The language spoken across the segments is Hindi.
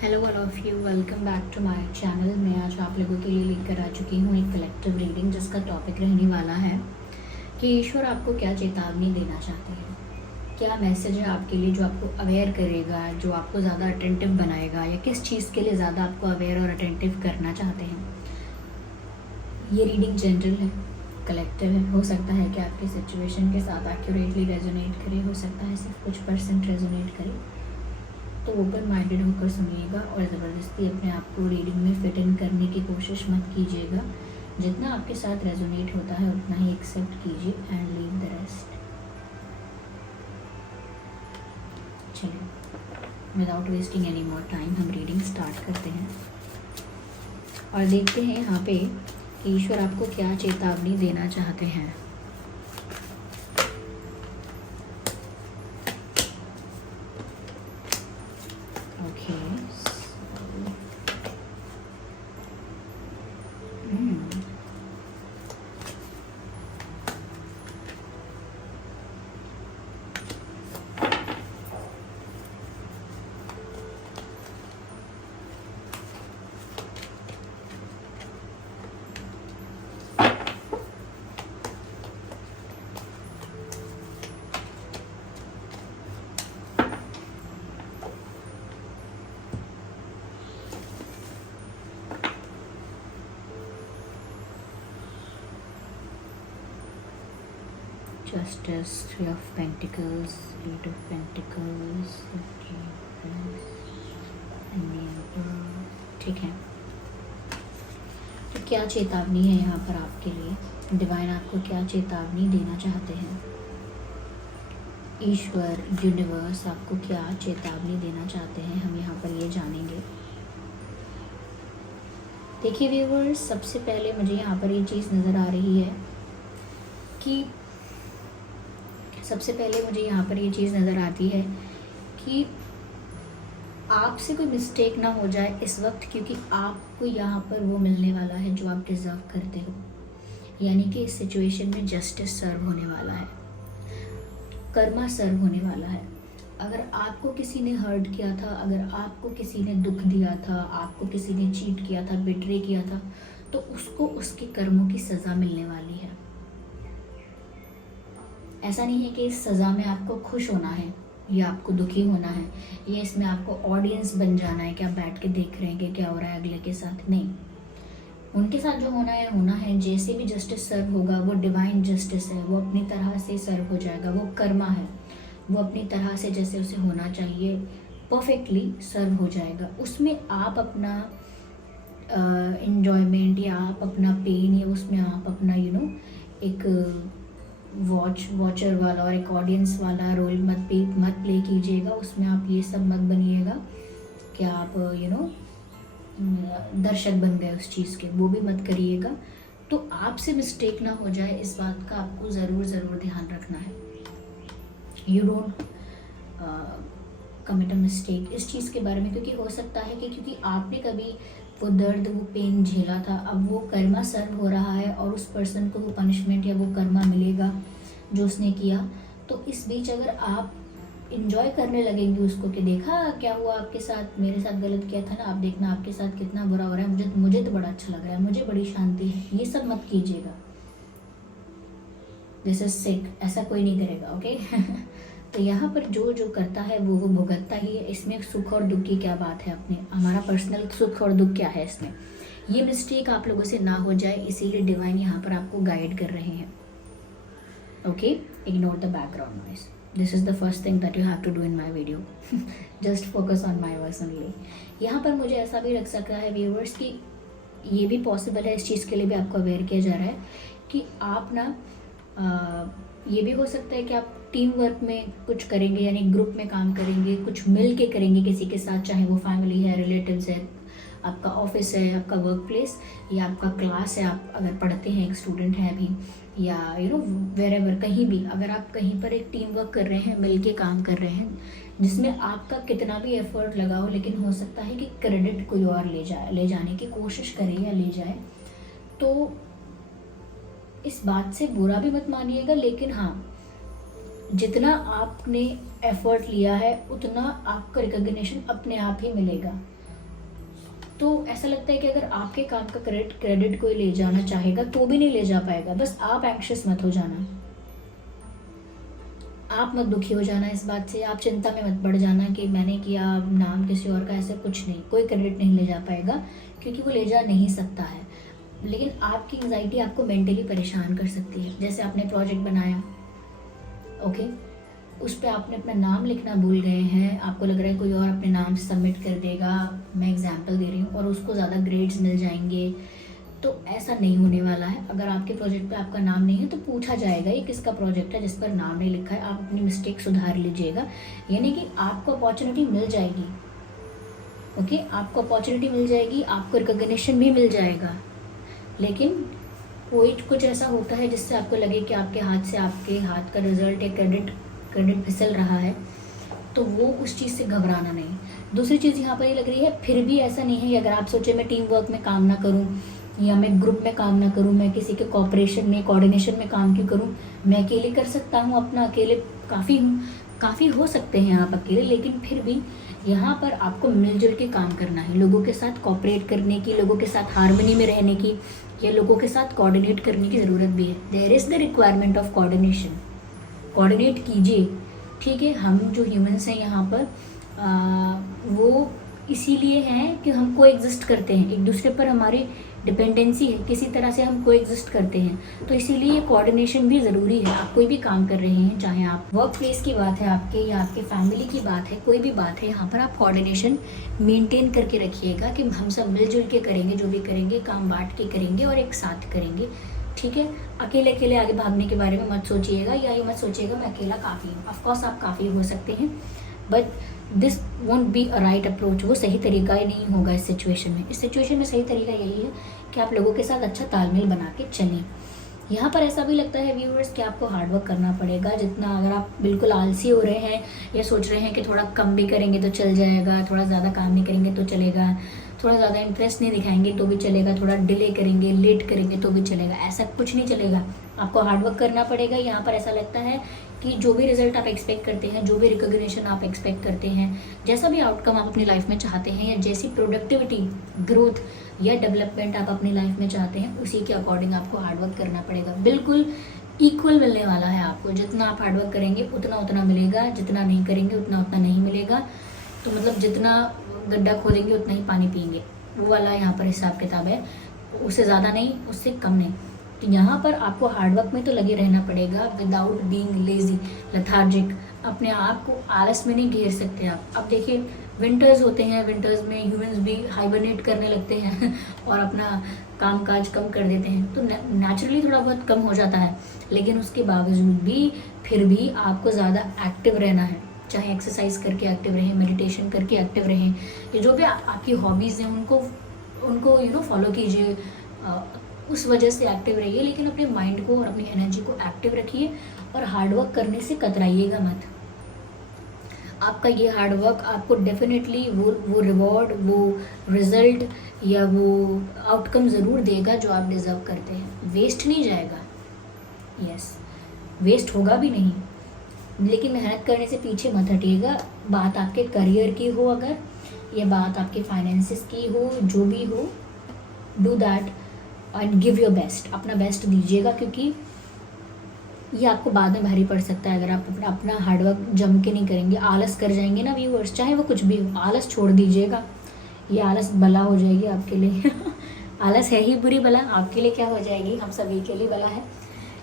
Hello all of you, welcome back to my channel. मैं आज आप लोगों के लिए लेकर आ चुकी हूँ एक कलेक्टिव रीडिंग जिसका टॉपिक रहने वाला है कि ईश्वर आपको क्या चेतावनी देना चाहते हैं। क्या मैसेज है आपके लिए जो आपको अवेयर करेगा, जो आपको ज़्यादा अटेंटिव बनाएगा, या किस चीज़ के लिए ज़्यादा आपको अवेयर और अटेंटिव करना चाहते हैं। ये रीडिंग जनरल है, कलेक्टिव है। हो सकता है कि आपकी सिचुएशन के साथ एक्यूरेटली रेजोनेट करे, हो सकता है सिर्फ कुछ % रेजोनेट करे। तो ओपन माइंडेड होकर सुनिएगा और ज़बरदस्ती अपने आप को रीडिंग में फिट इन करने की कोशिश मत कीजिएगा। जितना आपके साथ रेजोनेट होता है उतना ही एक्सेप्ट कीजिए एंड लीव द रेस्ट। चलिए, without wasting any more time हम रीडिंग स्टार्ट करते हैं और देखते हैं यहाँ पे कि ईश्वर आपको क्या चेतावनी देना चाहते हैं। Okay, Justice, 3 of Pentacles, 8 of Pentacles, okay, and the Emperor। ठीक है, तो क्या चेतावनी है यहाँ पर आपके लिए। डिवाइन आपको क्या चेतावनी देना चाहते हैं। ईश्वर, यूनिवर्स आपको क्या चेतावनी देना चाहते हैं, हम यहाँ पर ये जानेंगे। देखिए व्यूअर्स, सबसे पहले मुझे यहाँ पर ये चीज़ नज़र आ रही है कि सबसे पहले मुझे यहाँ पर ये चीज़ नज़र आती है कि आपसे कोई मिस्टेक ना हो जाए इस वक्त, क्योंकि आपको यहाँ पर वो मिलने वाला है जो आप डिज़र्व करते हो। यानी कि इस सिचुएशन में जस्टिस सर्व होने वाला है, कर्मा सर्व होने वाला है। अगर आपको किसी ने हर्ट किया था, अगर आपको किसी ने दुख दिया था, आपको किसी ने चीट किया था, बिट्रे किया था, तो उसको उसके कर्मों की सज़ा मिलने वाली है। ऐसा नहीं है कि इस सज़ा में आपको खुश होना है या आपको दुखी होना है, या इसमें आपको ऑडियंस बन जाना है कि आप बैठ के देख रहे हैं कि क्या हो रहा है अगले के साथ। नहीं, उनके साथ जो होना है जैसे भी जस्टिस सर्व होगा वो डिवाइन जस्टिस है, वो अपनी तरह से सर्व हो जाएगा। वो कर्मा है, वो अपनी तरह से जैसे उसे होना चाहिए परफेक्टली सर्व हो जाएगा। उसमें आप अपना इन्जॉयमेंट या आप अपना पेन या उसमें आप अपना एक वॉचर वाला और एक ऑडियंस वाला रोल मत प्ले कीजिएगा। उसमें आप ये सब मत बनिएगा कि आप दर्शक बन गए उस चीज़ के, वो भी मत करिएगा। तो आपसे मिस्टेक ना हो जाए, इस बात का आपको ज़रूर ध्यान रखना है। You don't commit a mistake इस चीज़ के बारे में, क्योंकि हो सकता है कि क्योंकि आपने कभी वो दर्द, वो पेन झेला था, अब वो कर्मा सर्व हो रहा है और उस पर्सन को वो पनिशमेंट या वो कर्मा मिलेगा जो उसने किया। तो इस बीच अगर आप इंजॉय करने लगेंगे उसको कि देखा क्या हुआ आपके साथ, मेरे साथ गलत किया था ना, आप देखना आपके साथ कितना बुरा हो रहा है, मुझे तो बड़ा अच्छा लग रहा है, मुझे बड़ी शांति है, ये सब मत कीजिएगा। दिस इज सिक, ऐसा कोई नहीं करेगा। ओके तो यहाँ पर जो करता है वो भुगतता ही है। इसमें सुख और दुख की क्या बात है, अपने हमारा पर्सनल सुख और दुख क्या है इसमें। ये मिस्टेक आप लोगों से ना हो जाए, इसीलिए डिवाइन यहाँ पर आपको गाइड कर रहे हैं। Okay, ignore the background noise. This is the first thing that you have to do in my video. Just focus on my voice only. यहाँ पर मुझे ऐसा भी लग सकता है व्यूअर्स कि ये भी पॉसिबल है, इस चीज़ के लिए भी आपको अवेयर किया जा रहा है कि आप ना ये भी हो सकता है कि आप टीम वर्क में कुछ करेंगे, यानी ग्रुप में काम करेंगे, कुछ मिल के करेंगे किसी के साथ, चाहे वो फैमिली है, रिलेटिव्स है, आपका ऑफिस है, आपका वर्क प्लेस या आपका क्लास है, आप अगर पढ़ते हैं, एक स्टूडेंट है अभी, या वेर एवर, कहीं भी अगर आप कहीं पर एक टीम वर्क कर रहे हैं, मिल के काम कर रहे हैं, जिसमें आपका कितना भी एफर्ट लगाओ, लेकिन हो सकता है कि क्रेडिट कोई और ले जाने की कोशिश करे या ले जाए। तो इस बात से बुरा भी मत मानिएगा, लेकिन हाँ, जितना आपने एफर्ट लिया है उतना आपका रिकॉग्निशन अपने आप ही मिलेगा। तो ऐसा लगता है कि अगर आपके काम का क्रेडिट कोई ले जाना चाहेगा तो भी नहीं ले जा पाएगा। बस आप एंग्शियस मत हो जाना, आप मत दुखी हो जाना इस बात से, आप चिंता में मत पड़ जाना कि मैंने किया नाम किसी और का, ऐसा कुछ नहीं, कोई क्रेडिट नहीं ले जा पाएगा क्योंकि वो ले जा नहीं सकता है। लेकिन आपकी एंग्जाइटी आपको मेंटली परेशान कर सकती है। जैसे आपने प्रोजेक्ट बनाया, ओके, उस पर आपने अपना नाम लिखना भूल गए हैं, आपको लग रहा है कोई और अपने नाम से सबमिट कर देगा, मैं एग्जांपल दे रही हूँ, और उसको ज़्यादा ग्रेड्स मिल जाएंगे। तो ऐसा नहीं होने वाला है। अगर आपके प्रोजेक्ट पे आपका नाम नहीं है तो पूछा जाएगा ये किसका प्रोजेक्ट है जिस पर नाम नहीं लिखा है, आप अपनी मिस्टेक सुधार लीजिएगा। यानी कि आपको अपॉर्चुनिटी मिल जाएगी, ओके, आपको अपॉर्चुनिटी मिल जाएगी, आपको रिकॉग्निशन भी मिल जाएगा। लेकिन कोई कुछ ऐसा होता है जिससे आपको लगे कि आपके हाथ का रिजल्ट या क्रेडिट फिसल रहा है, तो वो उस चीज़ से घबराना नहीं। दूसरी चीज़ यहाँ पर ये लग रही है, फिर भी ऐसा नहीं है कि अगर आप सोचे मैं टीम वर्क में काम ना करूँ या मैं ग्रुप में काम ना करूँ, मैं किसी के कोऑपरेशन में कोऑर्डिनेशन में काम क्यों करूँ, मैं अकेले कर सकता हूँ, अपना अकेले काफ़ी हो सकते हैं आप अकेले। लेकिन फिर भी यहाँ पर आपको मिलजुल के काम करना है, लोगों के साथ कोऑपरेट करने की, लोगों के साथ हार्मनी में रहने की, या लोगों के साथ कोऑर्डिनेट करने की ज़रूरत भी है। There is the requirement of coordination, coordinate कीजिए, ठीक है। हम जो ह्यूमंस हैं यहाँ पर वो इसीलिए हैं कि हम को एग्जिस्ट करते हैं, एक दूसरे पर हमारी डिपेंडेंसी है, किसी तरह से हम को एग्जिस्ट करते हैं, तो इसीलिए कोऑर्डिनेशन भी ज़रूरी है। आप कोई भी काम कर रहे हैं, चाहे आप वर्क प्लेस की बात है आपके या आपके फैमिली की बात है, कोई भी बात है, यहाँ पर आप कोऑर्डिनेशन मेंटेन करके रखिएगा कि हम सब मिलजुल के करेंगे, जो भी करेंगे काम बांट के करेंगे और एक साथ करेंगे, ठीक है। अकेले अकेले आगे भागने के बारे में मत सोचिएगा या ये मत सोचिएगा मैं अकेला काफ़ी हूँ। ऑफकोर्स आप काफ़ी हो सकते हैं, but this won't be a right approach, वो सही तरीका ही नहीं होगा इस सिचुएशन में। इस सिचुएशन में सही तरीका यही है कि आप लोगों के साथ अच्छा तालमेल बना के चलें। यहाँ पर ऐसा भी लगता है व्यूअर्स कि आपको हार्डवर्क करना पड़ेगा, जितना अगर आप बिल्कुल आलसी हो रहे हैं या सोच रहे हैं कि थोड़ा कम भी करेंगे तो चल जाएगा, थोड़ा ज़्यादा काम नहीं करेंगे तो चलेगा, थोड़ा ज़्यादा इंटरेस्ट नहीं दिखाएंगे तो भी चलेगा, थोड़ा डिले करेंगे, लेट करेंगे तो भी चलेगा, ऐसा कुछ नहीं चलेगा। आपको हार्डवर्क करना पड़ेगा। यहाँ पर ऐसा लगता है कि जो भी रिजल्ट आप एक्सपेक्ट करते हैं, जो भी रिकॉग्निशन आप एक्सपेक्ट करते हैं, जैसा भी आउटकम आप अपनी लाइफ में चाहते हैं, या जैसी प्रोडक्टिविटी, ग्रोथ या डेवलपमेंट आप अपनी लाइफ में चाहते हैं, उसी के अकॉर्डिंग आपको हार्डवर्क करना पड़ेगा। बिल्कुल इक्वल मिलने वाला है आपको, जितना आप हार्डवर्क करेंगे उतना मिलेगा, जितना नहीं करेंगे उतना नहीं मिलेगा। तो मतलब जितना गड्ढा खोदेंगे उतना ही पानी पिएंगे, वो वाला यहाँ पर हिसाब किताब है, उससे ज़्यादा नहीं, उससे कम नहीं। तो यहाँ पर आपको हार्डवर्क में तो लगे रहना पड़ेगा, विदाउट बीइंग लेजी, लेथार्जिक। अपने आप को आलस में नहीं घेर सकते आप। अब देखिए विंटर्स होते हैं, विंटर्स में ह्यूमंस भी हाइबरनेट करने लगते हैं और अपना काम काज कम कर देते हैं, तो नेचुरली थोड़ा बहुत कम हो जाता है। लेकिन उसके बावजूद भी फिर भी आपको ज़्यादा एक्टिव रहना है, चाहे एक्सरसाइज करके एक्टिव रहें, मेडिटेशन करके एक्टिव रहें, ये जो भी आपकी हॉबीज़ हैं उनको फॉलो कीजिए, उस वजह से एक्टिव रहिए। लेकिन अपने माइंड को और अपनी एनर्जी को एक्टिव रखिए और हार्डवर्क करने से कतराइएगा मत। आपका ये हार्डवर्क आपको डेफिनेटली वो रिवॉर्ड, वो रिजल्ट या वो आउटकम ज़रूर देगा जो आप डिज़र्व करते हैं। वेस्ट नहीं जाएगा, यस, वेस्ट होगा भी नहीं। लेकिन मेहनत करने से पीछे मत हटिएगा। बात आपके करियर की हो, अगर ये बात आपके फाइनेंसिस की हो, जो भी हो, do that and give your best, अपना बेस्ट दीजिएगा, क्योंकि ये आपको बाद में भारी पड़ सकता है अगर आप अपना हार्डवर्क जम के नहीं करेंगे। आलस कर जाएंगे ना व्यूअर्स, चाहे वो कुछ भी हो, आलस छोड़ दीजिएगा। ये आलस बला हो जाएगी आपके लिए आलस है ही बुरी बला, आपके लिए क्या हो जाएगी, हम सभी के लिए बला है,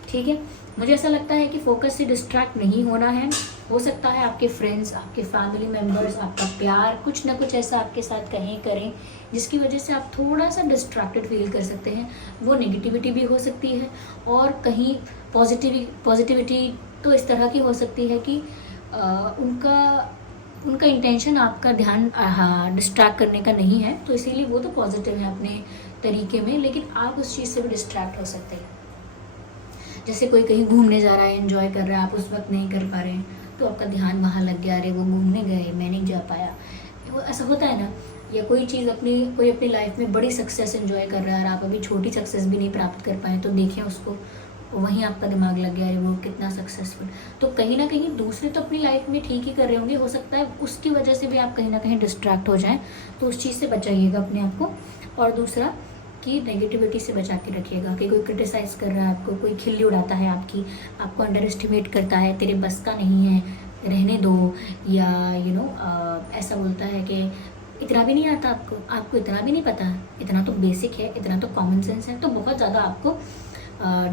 ठीक है। मुझे ऐसा लगता है कि फोकस से डिस्ट्रैक्ट नहीं होना है। हो सकता है आपके फ्रेंड्स, आपके फैमिली मेम्बर्स, आपका प्यार कुछ ना कुछ ऐसा आपके साथ करें जिसकी वजह से आप थोड़ा सा डिस्ट्रैक्टेड फील कर सकते हैं। वो नेगेटिविटी भी हो सकती है और कहीं पॉजिटिविटी तो इस तरह की हो सकती है कि उनका इंटेंशन आपका ध्यान डिस्ट्रैक्ट करने का नहीं है, तो इसीलिए वो तो पॉजिटिव है अपने तरीके में, लेकिन आप उस चीज़ से भी डिस्ट्रैक्ट हो सकते हैं। जैसे कोई कहीं घूमने जा रहा है, एंजॉय कर रहा है, आप उस वक्त नहीं कर पा रहे हैं, तो आपका ध्यान वहाँ लग गया, अरे वो घूमने गए, मैं नहीं जा पाया, वो ऐसा होता है ना। या कोई चीज़ कोई अपनी लाइफ में बड़ी सक्सेस एंजॉय कर रहा है और आप अभी छोटी सक्सेस भी नहीं प्राप्त कर पाए, तो देखें उसको, वहीं आपका दिमाग लग गया, अरे वो कितना सक्सेसफुल। तो कहीं ना कहीं दूसरे तो अपनी लाइफ में ठीक ही कर रहे होंगे, हो सकता है उसकी वजह से भी आप कहीं ना कहीं डिस्ट्रैक्ट हो जाएं, तो उस चीज़ से बचाइएगा अपने आप को। और दूसरा कि नेगेटिविटी से बचा के रखिएगा कि कोई क्रिटिसाइज कर रहा है आपको, कोई खिल्ली उड़ाता है आपकी, आपको अंडर एस्टिमेट करता है, तेरे बस का नहीं है, रहने दो, या ऐसा बोलता है कि इतना भी नहीं आता आपको इतना भी नहीं पता, इतना तो बेसिक है, इतना तो कॉमन सेंस है। तो बहुत ज़्यादा आपको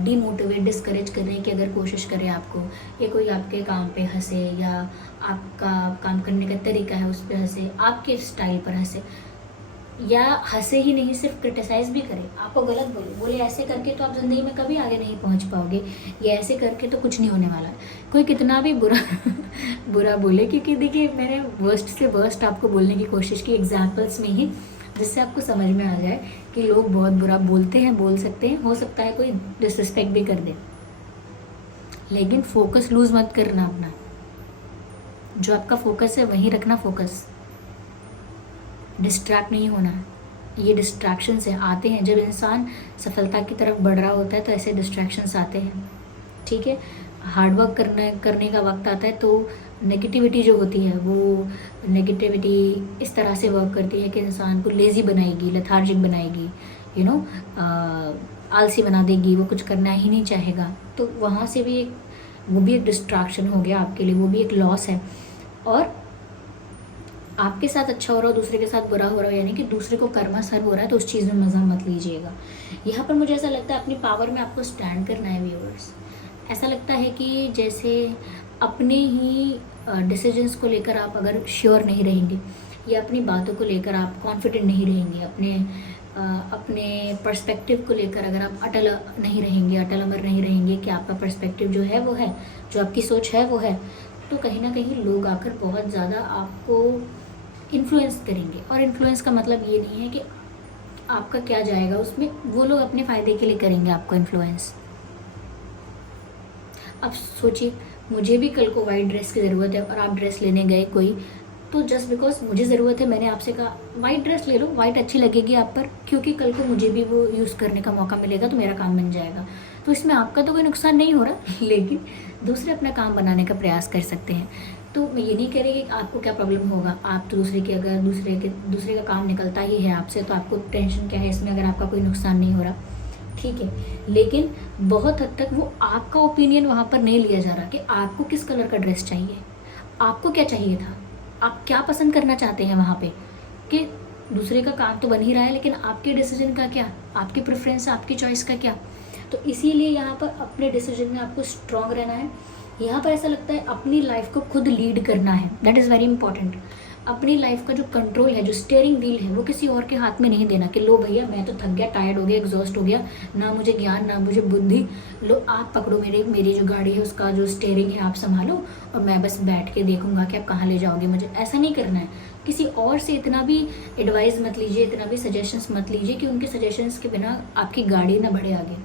डीमोटिवेट, डिस्करेज करने की अगर कोशिश करे आपको, या कोई आपके काम पे हंसे, या आपका काम करने का तरीका है उस पर हंसे, आपके स्टाइल पर हंसे, या हंसे ही नहीं सिर्फ क्रिटिसाइज भी करे, आपको गलत बोले ऐसे करके तो आप ज़िंदगी में कभी आगे नहीं पहुंच पाओगे, या ऐसे करके तो कुछ नहीं होने वाला है। कोई कितना भी बुरा बुरा बोले, क्योंकि देखिए मैंने वर्स्ट से वर्स्ट आपको बोलने की कोशिश की एग्जाम्पल्स में ही, जिससे आपको समझ में आ जाए कि लोग बहुत बुरा बोलते हैं, बोल सकते हैं, हो सकता है कोई डिसरिस्पेक्ट भी कर दे, लेकिन फोकस लूज मत करना अपना। जो आपका फोकस है वहीं रखना फोकस, डिस्ट्रैक्ट नहीं होना। ये डिस्ट्रैक्शंस हैं, आते हैं जब इंसान सफलता की तरफ बढ़ रहा होता है, तो ऐसे डिस्ट्रैक्शंस आते हैं, ठीक है। हार्डवर्क करने का वक्त आता है तो नेगेटिविटी जो होती है, वो नेगेटिविटी इस तरह से वर्क करती है कि इंसान को लेज़ी बनाएगी, लेथार्जिक बनाएगी, आलसी बना देगी, वो कुछ करना ही नहीं चाहेगा। तो वहाँ से भी वो भी एक डिस्ट्रैक्शन हो गया आपके लिए, वो भी एक लॉस है। और आपके साथ अच्छा हो रहा हो, दूसरे के साथ बुरा हो रहा हो, यानी कि दूसरे को कर्मा सर्व हो रहा है, तो उस चीज़ में मज़ा मत लीजिएगा। यहाँ पर मुझे ऐसा लगता है अपनी पावर में आपको स्टैंड करना है व्यूअर्स। ऐसा लगता है कि जैसे अपने ही डिसीजंस को लेकर आप अगर श्योर नहीं रहेंगे, या अपनी बातों को लेकर आप कॉन्फिडेंट नहीं रहेंगे, अपने पर्सपेक्टिव को लेकर अगर आप अटल नहीं रहेंगे, अटल अमर नहीं रहेंगे कि आपका पर्सपेक्टिव जो है वो है, जो आपकी सोच है वो है, तो कहीं ना कहीं लोग आकर बहुत ज़्यादा आपको इन्फ्लुएंस करेंगे। और इन्फ्लुएंस का मतलब ये नहीं है कि आपका क्या जाएगा उसमें, वो लोग अपने फ़ायदे के लिए करेंगे आपको इन्फ्लुएंस। अब सोचिए, मुझे भी कल को वाइट ड्रेस की ज़रूरत है और आप ड्रेस लेने गए कोई, तो जस्ट बिकॉज मुझे ज़रूरत है, मैंने आपसे कहा वाइट ड्रेस ले लो, वाइट अच्छी लगेगी आप पर, क्योंकि कल को मुझे भी वो यूज़ करने का मौका मिलेगा, तो मेरा काम बन जाएगा। तो इसमें आपका तो कोई नुकसान नहीं हो रहा, लेकिन दूसरे अपना काम बनाने का प्रयास कर सकते हैं। तो मैं ये नहीं कह रही कि आपको क्या प्रॉब्लम होगा, आप तो अगर दूसरे का काम निकलता ही है आपसे, तो आपको टेंशन क्या है इसमें, अगर आपका कोई नुकसान नहीं हो रहा, ठीक है। लेकिन बहुत हद तक वो आपका ओपिनियन वहाँ पर नहीं लिया जा रहा कि आपको किस कलर का ड्रेस चाहिए, आपको क्या चाहिए था, आप क्या पसंद करना चाहते हैं वहाँ पे, कि दूसरे का काम तो बन ही रहा है, लेकिन आपके डिसीजन का क्या, आपकी प्रेफरेंस, आपकी चॉइस का क्या। तो इसीलिए यहाँ पर अपने डिसीजन में आपको स्ट्रांग रहना है। यहाँ पर ऐसा लगता है अपनी लाइफ को खुद लीड करना है, दैट इज़ वेरी इंपॉर्टेंट। अपनी लाइफ का जो कंट्रोल है, जो स्टीयरिंग व्हील है, वो किसी और के हाथ में नहीं देना कि लो भैया मैं तो थक गया, टायर्ड हो गया, एग्जॉस्ट हो गया, ना मुझे ज्ञान ना मुझे बुद्धि, लो आप पकड़ो मेरी जो गाड़ी है उसका जो स्टीयरिंग है आप संभालो, और मैं बस बैठ के देखूंगा कि आप कहाँ ले जाओगे मुझे। ऐसा नहीं करना है। किसी और से इतना भी एडवाइस मत लीजिए, इतना भी सजेशंस मत लीजिए कि उनके सजेशंस के बिना आपकी गाड़ी ना बढ़े आगे।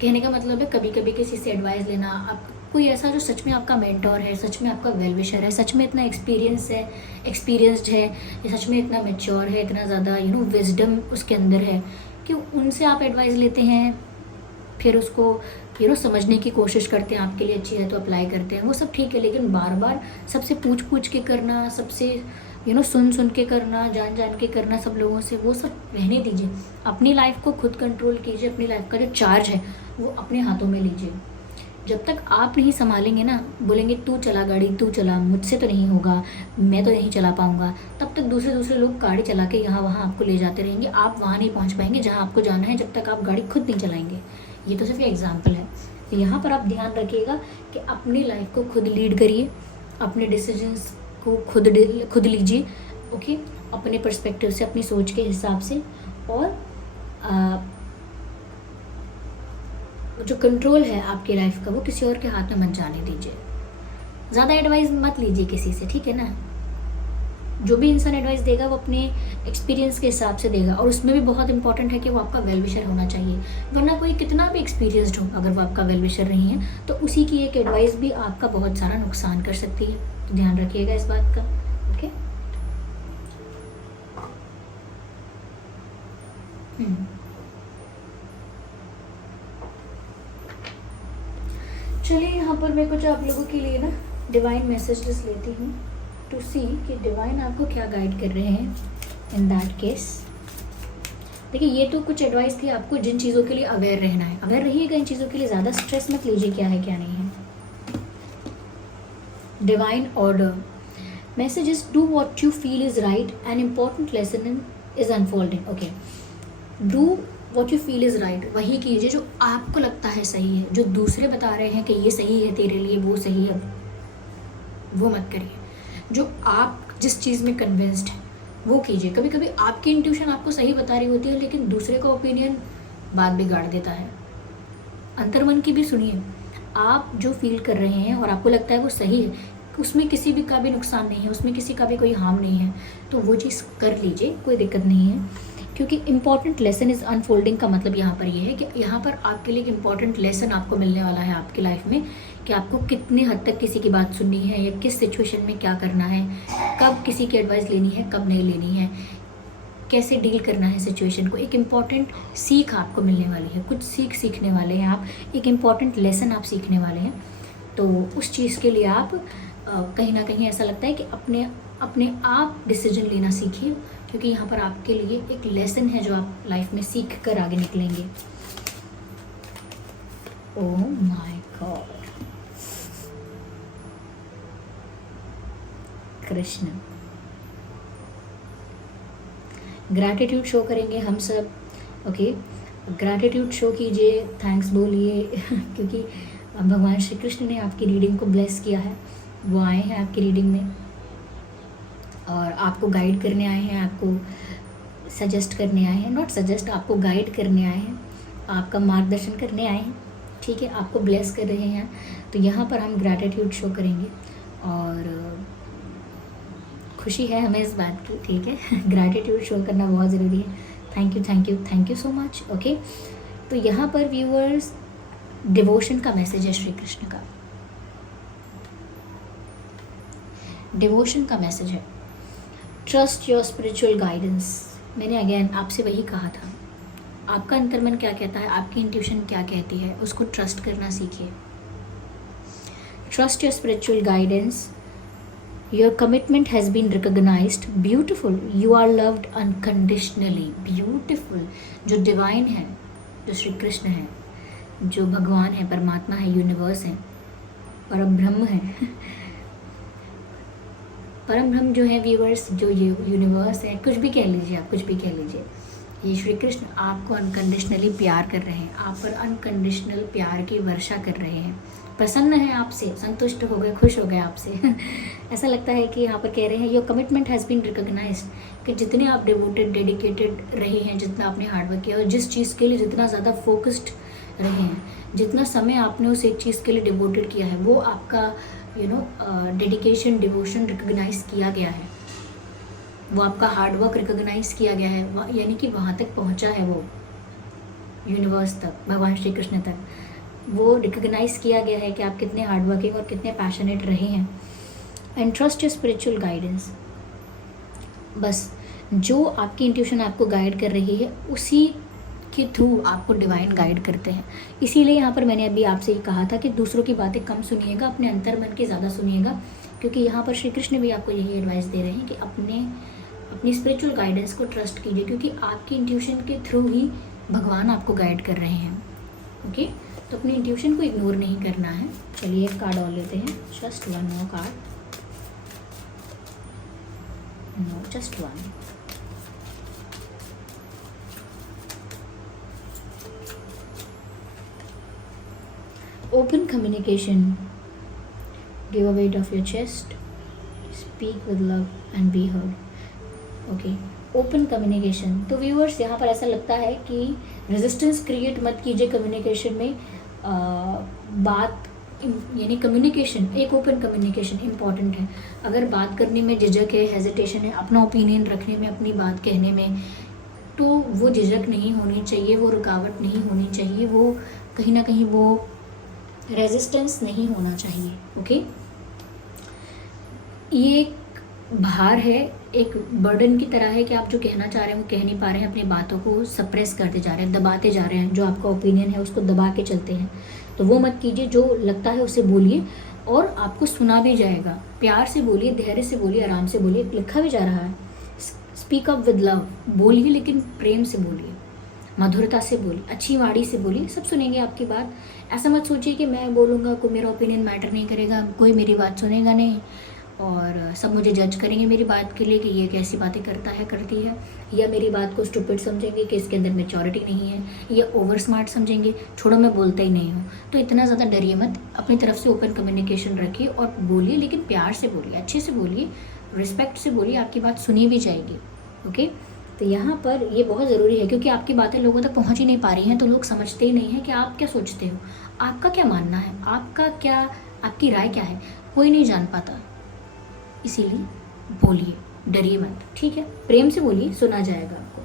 कहने का मतलब है कभी कभी किसी से एडवाइस लेना, आप कोई ऐसा जो सच में आपका मेंटोर है, सच में आपका वेल विशर है, सच में इतना एक्सपीरियंस्ड है, या सच में इतना मैच्योर है, इतना ज़्यादा विजडम उसके अंदर है कि उनसे आप एडवाइस लेते हैं, फिर उसको समझने की कोशिश करते हैं, आपके लिए अच्छी है तो अप्लाई करते हैं, वो सब ठीक है। लेकिन बार बार सबसे पूछ के करना, सबसे सुन के करना, जान के करना सब लोगों से, वो सब रहने दीजिए। अपनी लाइफ को खुद कंट्रोल कीजिए, अपनी लाइफ का जो चार्ज है वो अपने हाथों में लीजिए। जब तक आप नहीं संभालेंगे ना, बोलेंगे तू चला गाड़ी, तू चला, मुझसे तो नहीं होगा, मैं तो नहीं चला पाऊंगा, तब तक दूसरे लोग गाड़ी चला के यहाँ वहाँ आपको ले जाते रहेंगे, आप वहाँ नहीं पहुँच पाएंगे जहाँ आपको जाना है, जब तक आप गाड़ी खुद नहीं चलाएंगे। ये तो सिर्फ एग्जाम्पल है। तो यहाँ पर आप ध्यान रखिएगा कि अपनी लाइफ को खुद लीड करिए, अपने डिसीजंस को खुद लीजिए, ओके, अपने पर्सपेक्टिव से, अपनी सोच के हिसाब से। और जो कंट्रोल है आपकी लाइफ का वो किसी और के हाथ में मत जाने दीजिए। ज़्यादा एडवाइस मत लीजिए किसी से, ठीक है ना। जो भी इंसान एडवाइस देगा वो अपने एक्सपीरियंस के हिसाब से देगा, और उसमें भी बहुत इंपॉर्टेंट है कि वो आपका वेल विशर होना चाहिए। वरना कोई कितना भी एक्सपीरियंस्ड हो, अगर वो आपका वेल विशर नहीं है तो उसी की एक एडवाइस भी आपका बहुत सारा नुकसान कर सकती है। तो ध्यान रखिएगा इस बात का, ओके। चलिए यहाँ पर मैं कुछ आप लोगों के लिए ना डिवाइन मैसेजेस लेती हूँ टू सी कि डिवाइन आपको क्या गाइड कर रहे हैं इन दैट केस। देखिए ये तो कुछ एडवाइस थी आपको जिन चीज़ों के लिए अवेयर रहना है, अवेयर रहिएगा इन चीज़ों के लिए, ज़्यादा स्ट्रेस मत लीजिए क्या है क्या नहीं है। Divine order messages, do what you feel is right, an important lesson is unfolding. Okay, do what you feel is right, वही कीजिए जो आपको लगता है सही है। जो दूसरे बता रहे हैं कि ये सही है तेरे लिए, वो सही है, वो मत करिए। जो आप जिस चीज़ में कन्विंस्ड है वो कीजिए। कभी कभी आपकी इंट्यूशन आपको सही बता रही होती है, लेकिन दूसरे का ओपिनियन बात बिगाड़ देता है। अंतर्मन की भी सुनिए। आप जो फील कर रहे हैं और आपको लगता है वो सही है, उसमें किसी भी का भी नुकसान नहीं है, उसमें किसी का भी कोई हार्म नहीं है, तो वो चीज़ कर लीजिए, कोई दिक्कत नहीं है। क्योंकि इम्पॉर्टेंट लेसन इज़ अनफोल्डिंग का मतलब यहाँ पर ये है कि यहाँ पर आपके लिए एक इम्पॉर्टेंट लेसन आपको मिलने वाला है आपकी लाइफ में, कि आपको कितने हद तक किसी की बात सुननी है या किस सिचुएशन में क्या करना है, कब किसी की एडवाइस लेनी है, कब नहीं लेनी है, कैसे डील करना है सिचुएशन को। एक इम्पॉर्टेंट सीख आपको मिलने वाली है, कुछ सीखने वाले हैं आप, एक इम्पॉर्टेंट लेसन आप सीखने वाले हैं। तो उस चीज़ के लिए आप कहीं ना कहीं ऐसा लगता है कि अपने आप डिसीजन लेना सीखिए, क्योंकि यहाँ पर आपके लिए एक लेसन है जो आप लाइफ में सीख कर आगे निकलेंगे। Oh my God, Krishna. Gratitude show करेंगे हम सब। ओके, ग्रैटिट्यूड शो कीजिए, थैंक्स बोलिए क्योंकि भगवान श्री कृष्ण ने आपकी रीडिंग को ब्लेस किया है। वो आए हैं आपकी रीडिंग में और आपको गाइड करने आए हैं, आपको सजेस्ट करने आए हैं, नॉट सजेस्ट, आपको गाइड करने आए हैं, आपका मार्गदर्शन करने आए हैं, ठीक है, आपको ब्लेस कर रहे हैं। तो यहाँ पर हम ग्रैटिट्यूड शो करेंगे और खुशी है हमें इस बात की, ठीक है। ग्रैटिट्यूड शो करना बहुत ज़रूरी है। Thank you thank you thank you so much. Okay, तो यहाँ पर व्यूअर्स डिवोशन का मैसेज है श्री कृष्ण का, डिवोशन का मैसेज है। Trust your spiritual guidance. मैंने अगेन आपसे वही कहा था, आपका अंतर्मन क्या कहता है, आपकी इंट्यूशन क्या कहती है, उसको ट्रस्ट करना सीखिए। Trust your spiritual guidance, your commitment has been recognised, beautiful, you are loved unconditionally. Beautiful, जो डिवाइन है, जो श्री कृष्ण है, जो भगवान है, परमात्मा है, यूनिवर्स है, परम ब्रह्म है परम ब्रह्म जो है व्यूअर्स, जो ये यूनिवर्स है, कुछ भी कह लीजिए आप, कुछ भी कह लीजिए, ये श्री कृष्ण आपको अनकंडीशनली प्यार कर रहे हैं, आप पर अनकंडीशनल प्यार की वर्षा कर रहे हैं, प्रसन्न है आपसे, संतुष्ट हो गए, खुश हो गए आपसे ऐसा लगता है कि यहाँ पर कह रहे हैं your commitment has been recognised, कि जितने आप डिवोटेड, डेडिकेटेड रहे हैं, जितना आपने हार्डवर्क किया और जिस चीज़ के लिए जितना ज़्यादा फोकस्ड रहे हैं, जितना समय आपने उस एक चीज़ के लिए डिवोटेड किया है, वो आपका डेडिकेशन, डिवोशन रिकॉग्नाइज किया गया है, वो आपका हार्डवर्क रिकॉग्नाइज किया गया है, यानी कि वहाँ तक पहुँचा है वो यूनिवर्स तक, भगवान श्री कृष्ण तक, वो रिकॉग्नाइज किया गया है कि आप कितने हार्डवर्किंग और कितने पैशनेट रहे हैं। And trust your spiritual guidance, बस जो आपकी इंट्यूशन आपको गाइड कर रही है उसी के थ्रू आपको डिवाइन गाइड करते हैं। इसीलिए यहाँ पर मैंने अभी आपसे ये कहा था कि दूसरों की बातें कम सुनिएगा, अपने अंतर्मन की ज़्यादा सुनिएगा, क्योंकि यहाँ पर श्री कृष्ण भी आपको यही एडवाइस दे रहे हैं कि अपनी स्पिरिचुअल गाइडेंस को ट्रस्ट कीजिए, क्योंकि आपकी इंट्यूशन के थ्रू ही भगवान आपको गाइड कर रहे हैं। ओके, तो अपनी इंट्यूशन को इग्नोर नहीं करना है। चलिए एक कार्ड और लेते हैं, just one more card, know just one. Open communication, give a weight off your chest, speak with love and be heard. Okay, open communication. तो व्यूअर्स यहाँ पर ऐसा लगता है कि रेजिस्टेंस क्रिएट मत कीजिए कम्युनिकेशन में, बात यानी कम्युनिकेशन, एक ओपन कम्युनिकेशन इम्पॉर्टेंट है। अगर बात करने में झिझक है, हेजिटेशन है, अपना ओपिनियन रखने में, अपनी बात कहने में, तो वो झिझक नहीं होनी चाहिए, वो रुकावट नहीं होनी चाहिए, वो कहीं ना कहीं वो रेजिस्टेंस नहीं होना चाहिए। ओके, ये एक भार है, एक बर्डन की तरह है कि आप जो कहना चाह रहे हैं वो कह नहीं पा रहे हैं, अपनी बातों को सप्रेस करते जा रहे हैं, दबाते जा रहे हैं, जो आपका ओपिनियन है उसको दबा के चलते हैं। तो वो मत कीजिए, जो लगता है उसे बोलिए और आपको सुना भी जाएगा। प्यार से बोलिए, धैर्य से बोलिए, आराम से बोलिए, लिखा भी जा रहा है स्पीक अप विद लव, बोलिए लेकिन प्रेम से बोलिए, मधुरता से बोलिए, अच्छी वाणी से बोलिए, सब सुनेंगे आपकी बात। ऐसा मत सोचिए कि मैं बोलूँगा कोई मेरा ओपिनियन मैटर नहीं करेगा, कोई मेरी बात सुनेगा नहीं और सब मुझे जज करेंगे मेरी बात के लिए कि ये कैसी बातें करता है करती है, या मेरी बात को स्टूपिड समझेंगे कि इसके अंदर मैच्योरिटी नहीं है, या ओवर स्मार्ट समझेंगे, छोड़ो मैं बोलता ही नहीं हूँ। तो इतना ज़्यादा डरिए मत, अपनी तरफ से ओपन कम्युनिकेशन रखिए और बोलिए, लेकिन प्यार से बोलिए, अच्छे से बोलिए, रिस्पेक्ट से बोलिए, आपकी बात सुनी भी जाएगी। ओके, तो यहाँ पर ये बहुत ज़रूरी है क्योंकि आपकी बातें लोगों तक पहुँच ही नहीं पा रही हैं, तो लोग समझते ही नहीं हैं कि आप क्या सोचते हो, आपका क्या मानना है, आपका क्या, आपकी राय क्या है, कोई नहीं जान पाता। इसीलिए बोलिए, डरिए मत, ठीक है, प्रेम से बोलिए, सुना जाएगा आपको।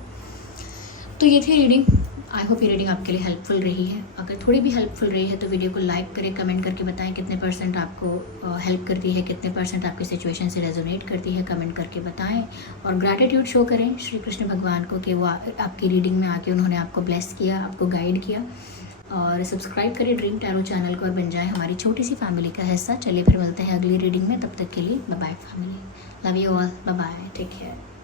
तो ये थी रीडिंग। आई होप ये रीडिंग आपके लिए हेल्पफुल रही है। अगर थोड़ी भी हेल्पफुल रही है तो वीडियो को लाइक करें, कमेंट करके बताएं कितने % आपको हेल्प करती है, कितने % आपकी सिचुएशन से रेजोनेट करती है, कमेंट करके बताएं। और ग्रैटिट्यूड शो करें श्री कृष्ण भगवान को कि वो आपकी रीडिंग में आके उन्होंने आपको ब्लेस किया, आपको गाइड किया। और सब्सक्राइब करें ड्रीम टैरो चैनल को और बन जाए हमारी छोटी सी फैमिली का हिस्सा। चलिए फिर मिलते हैं अगली रीडिंग में, तब तक के लिए bye bye family, love you all, bye bye, take care.